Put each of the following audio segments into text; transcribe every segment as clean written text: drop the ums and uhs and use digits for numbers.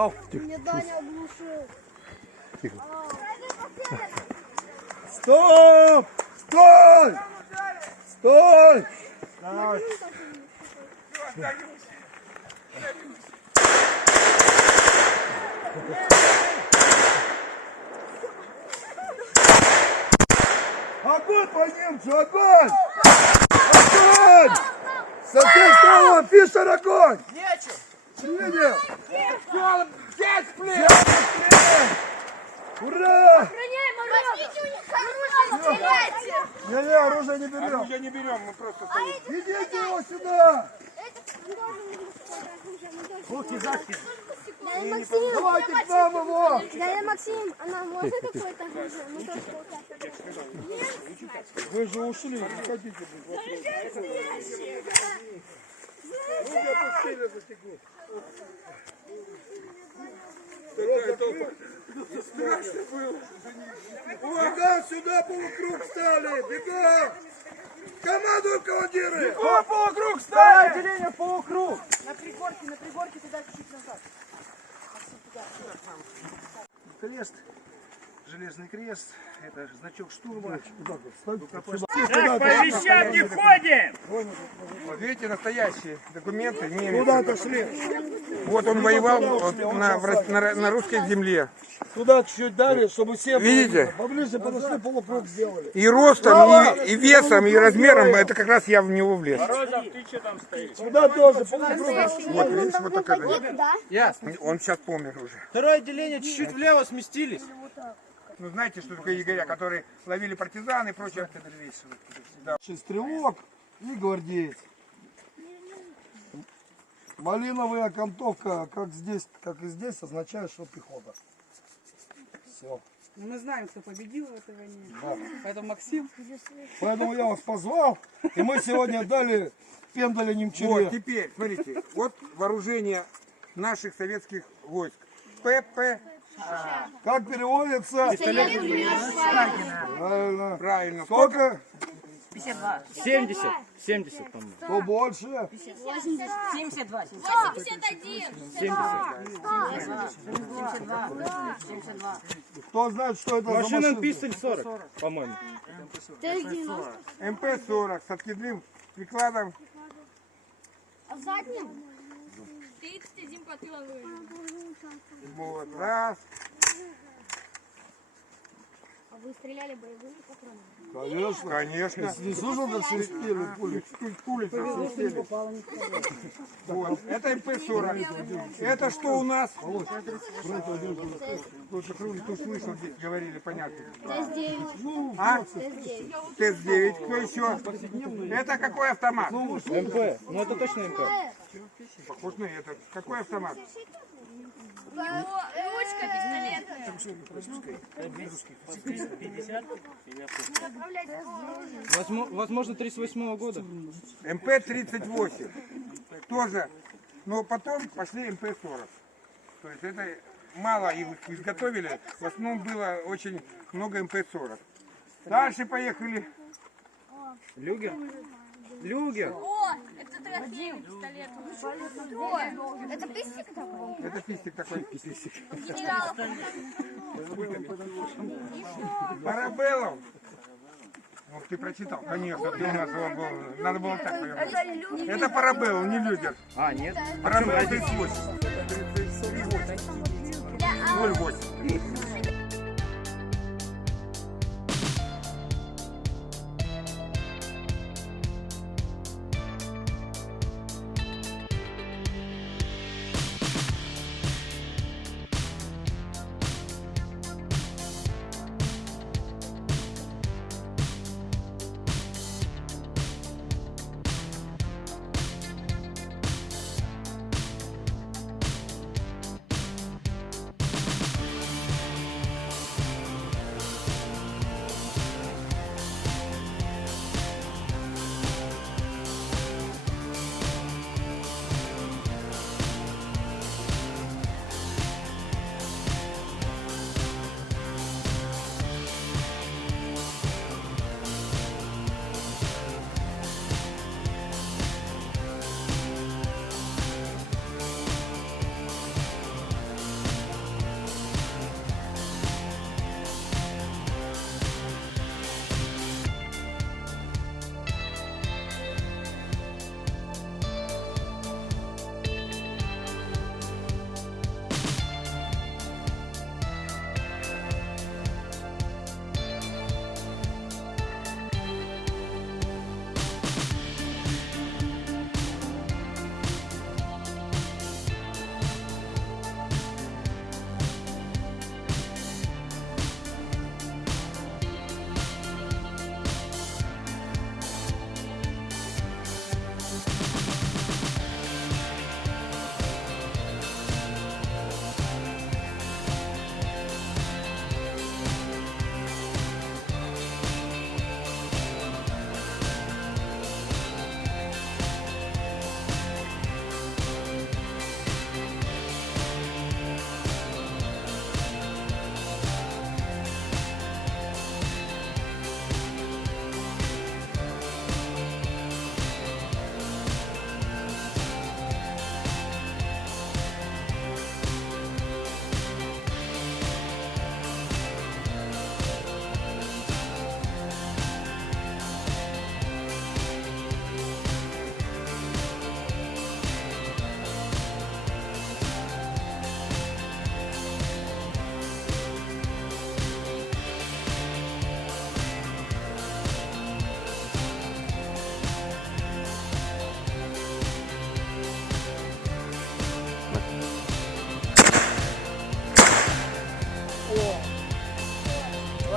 Ау. Мне Даня оглушил. Стоп! Стой! Стой! Огонь по немцу! Огонь! Огонь! Со всех сторон! Фишер, огонь! Нечем! Принял! Здесь, блин! Ура! Возьмите у них оружие, стреляйте! Не-не, оружие не берем. Оружие не берем, мы просто стоим. Идите его сюда! Руки за Максим! Давайте к нам его! Дядя Максим, она может какое-то оружие? Мы тоже получаем. Вы же ушли, не хотите быть. Руки опустили за секунду. Страшно было. Бегом сюда, полукруг стали! Бегом! Командуем, командиры! О, полукруг, встань! Отделение полукруг. На пригорке туда чуть-чуть назад. Крест, железный крест, это значок штурма. Так, по вещам не ходим! Вот видите, настоящие документы. Немец. Куда отошли? Вот он воевал вот на русской земле. Туда чуть-чуть дали, чтобы все Видите? поближе подошли, полукруг сделали. И ростом, и весом, и размером, это как раз я в него влез. Морозов, ты что там стоишь? Сюда тоже полукруг. Вот, видишь, вот такая. Да? Ясно. Он сейчас помер уже. Второе отделение чуть-чуть влево сместились. Ну знаете, что такое егеря, которые ловили партизан и прочее. Стрелок и гвардеец. Малиновая окантовка, как здесь, как и здесь, означает, что пехота. Все. Мы знаем, кто победил в этой войне. Поэтому Максим. Поэтому я вас позвал, и мы сегодня дали пендаля немчуре. Вот, теперь, смотрите, вот вооружение наших советских войск. ПП. Как переводится? Правильно. Правильно. Сколько? 70, 70, по-моему. Кто больше? 72. 70. Кто знает, что это за Машина машина? пистоль 40, по-моему. МП-40 с откидным прикладом. А в заднем? Вот, раз. А вы стреляли боевыми патронами? Конечно. Конечно. Не слышал, как свистели пули? Улица свистели. Вот, это МП-40. Это что у нас? Слушай, Крули, ты слышал, здесь говорили, понятно. Тест-9. А? Тест-9. Тест-9. Кто еще? Это какой автомат? МП, ну это точно МП. Похож на этот. Какой автомат? Ручка пистолетная. 50. Возможно, 38-го года. МП-38. Тоже. Но потом пошли МП-40. То есть это мало их изготовили. В основном было очень много МП-40. Дальше поехали. Люгер. Люгер. О, это трофей пистолет. Это пистик такой? Это пистик такой. Генералов. Парабеллов. Ну, ты прочитал, конечно. Ты у нас было, надо было так повернуть. Это парабеллов, не люгер. А, нет. Парабеллов 38. 08.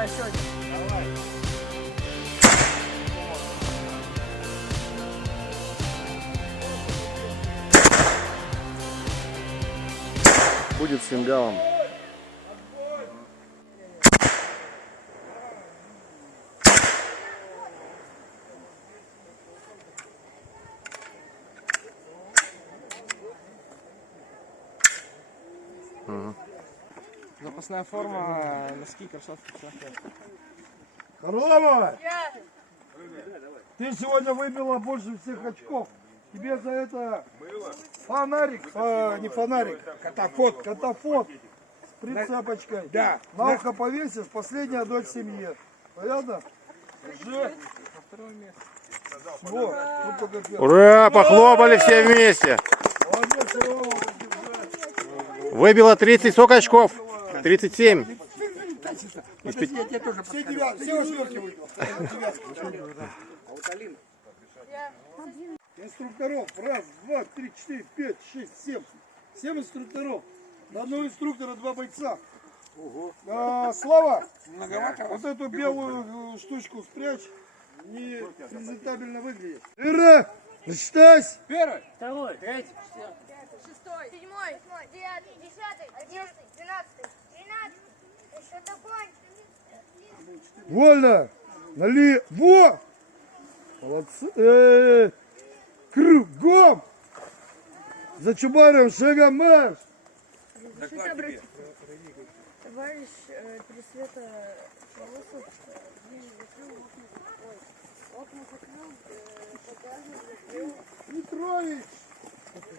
Давай еще один. Будет сингалом. Запасная форма, носки, кроссовки, все. Харламова! Ты сегодня выбила больше всех очков. Тебе за это фонарик, не фонарик, Катафот. катафот с прицепочкой. Да. На ухо повесишь, последняя дочь семьи. Понятно? Держи. Вот, тут только первый. Ура! Похлопали все вместе. Молодец, Рома. Выбило 30, сколько очков? 37. Подожди, я тебе тоже Все девятки, все восьмерки выбил. Инструкторов. Раз, два, три, четыре, пять, шесть, семь. 7 инструкторов. На одного инструктора 2 бойца. Слава, многовато. вот эту белую штучку спрячь. Не презентабельно выглядит. Ира, считайся. Первый, второй, третий. 6, 7, 9, 10, 11, 12, 13. Еще догонь. Вольно. Налево. Молодцы. Кругом. За Чубарем шагом марш. Товарищ Пересвета Полосов окна закрыл, показывает. Петрович.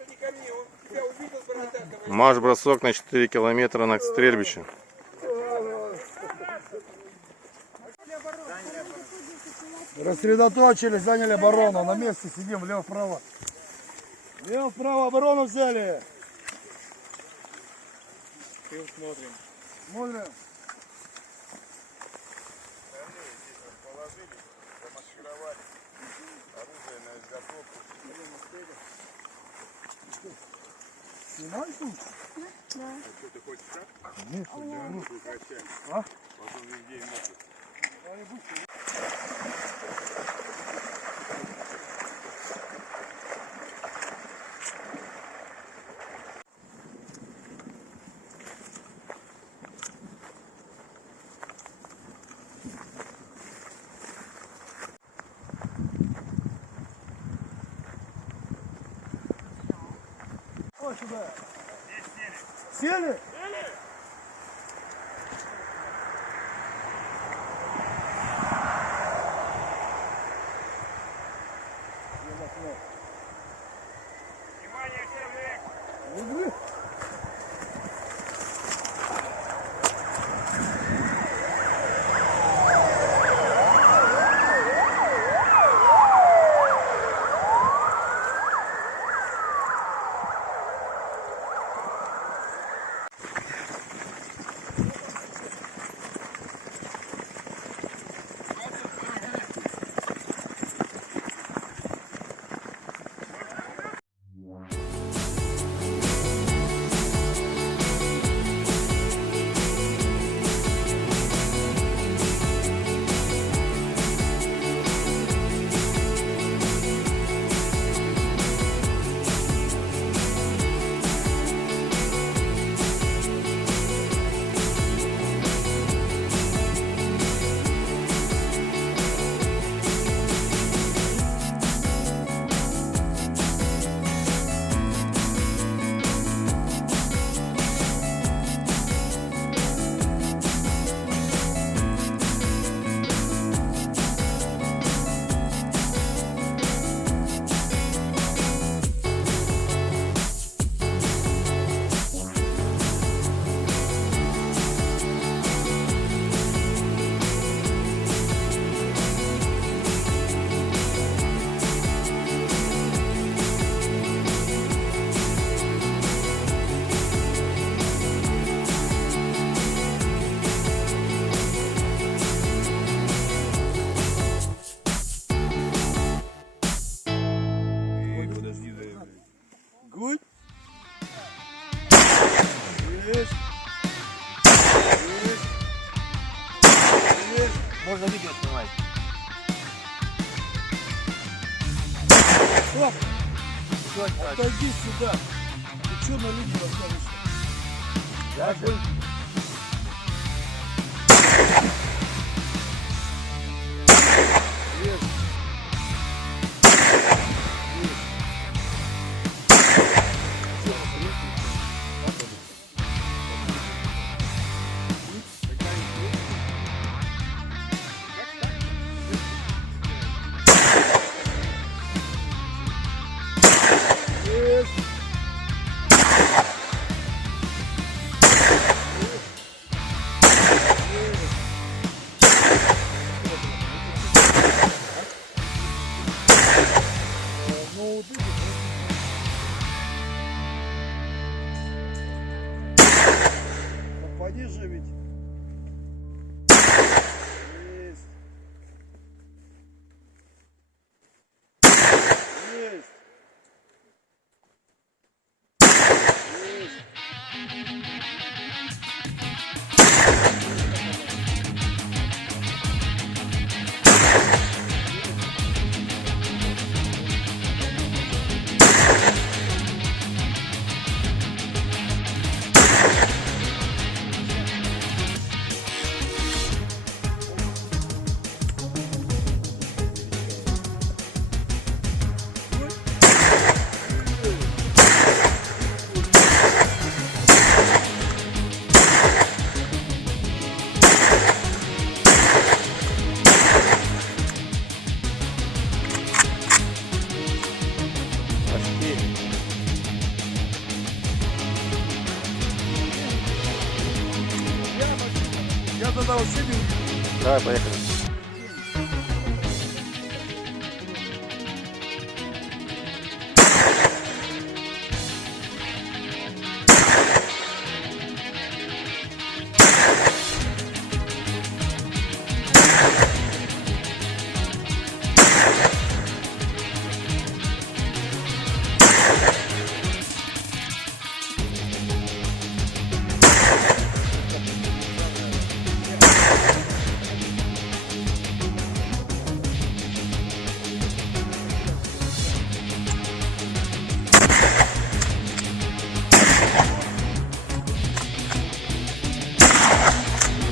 Не ко мне, он тебя увидел, бородатого. Марш-бросок на 4 километра на стрельбище. Рассредоточились, заняли оборону. На месте сидим, влево-вправо. Влево-вправо оборону взяли. Смотрим. Смотрим. Снимай тут? Ой, сюда. Сели? Внимание всем, Лежи. Можно видео снимать. Стоп! Отойди сюда. Ты что на люди поставишь? Попади же ведь. Есть. Есть. Есть. Я тогда вообще не увидел. Давай, поехали.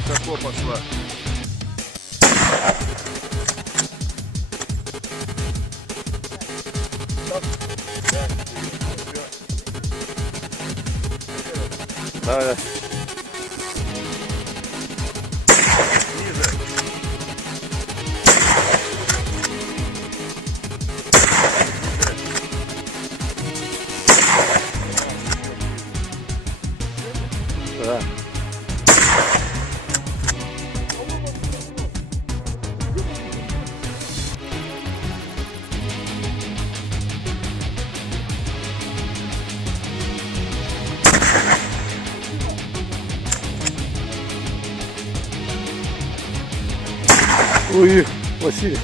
Высоко пошла. Давай, давай. Да. Ой, Василий.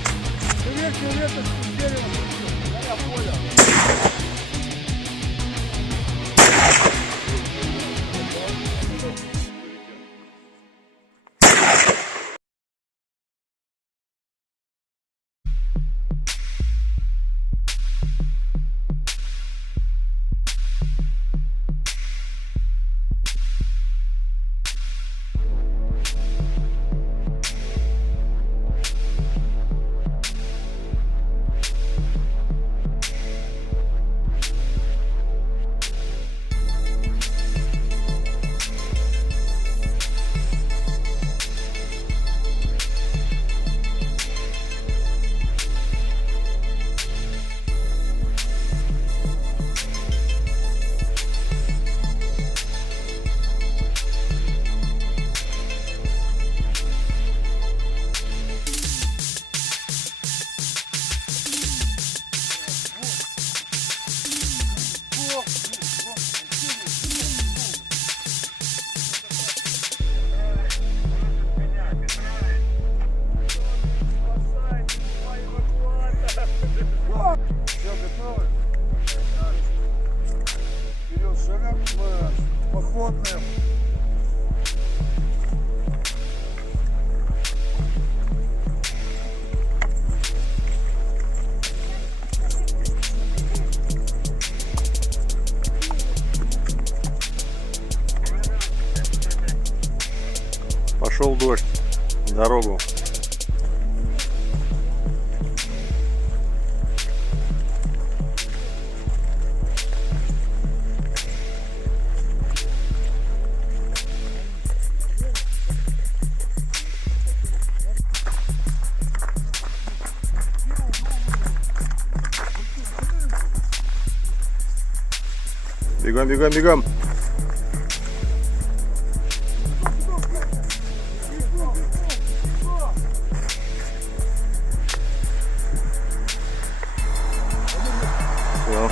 Пошел дождь. Дорогу. Бегом, бегом, бегом. Всё.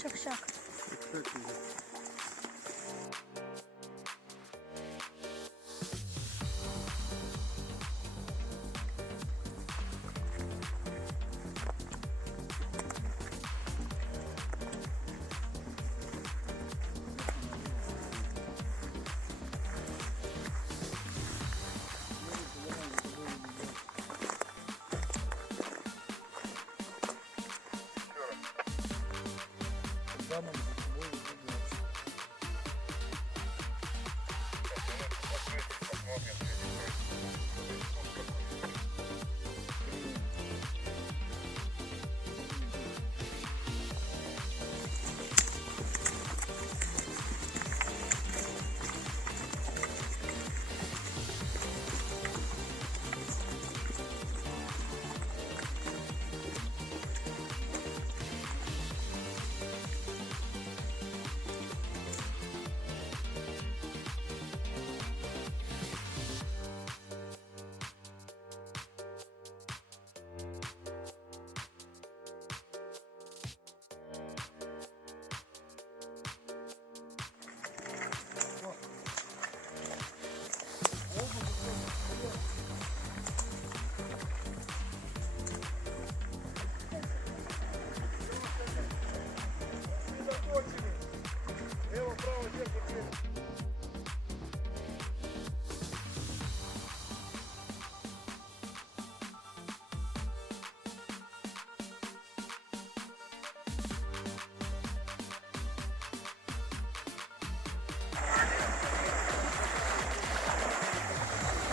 Шак-шак.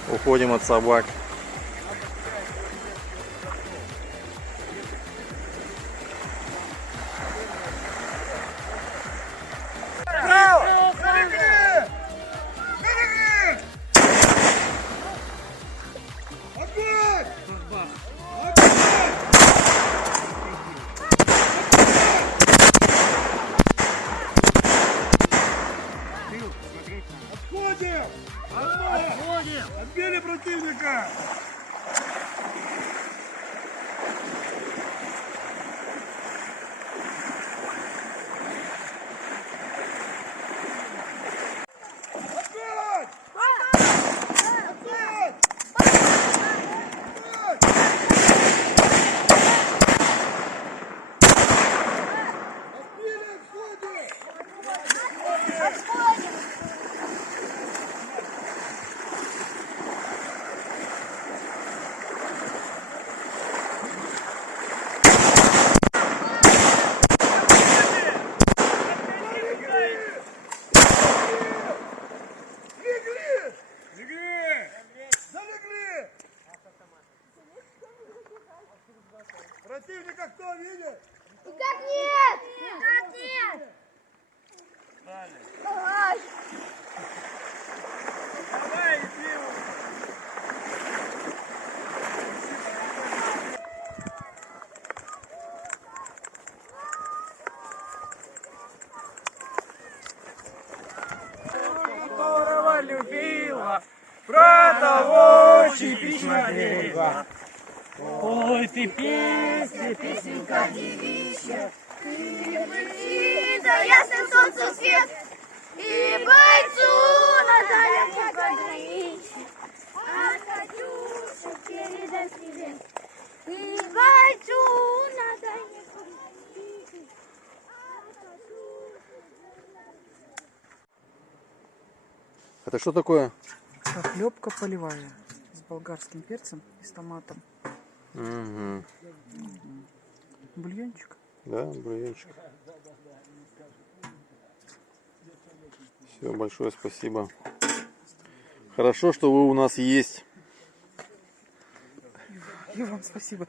Уходим от собак. Отбили противника! Противника кто видит? Как нет? Как нет? Ай. Давай, иди. на берега. Ой, ты песня, Песенка девичья, и да ясный солнце свет, и бойцу на далеком пограничье, а Катюша передай привет, и бойцу на далеком пограничье, а Катюша. Это что такое? Похлебка полевая с болгарским перцем и с томатом. Угу. Бульончик. Да, бульончик. Все, большое спасибо. Хорошо, что вы у нас есть. И вам спасибо.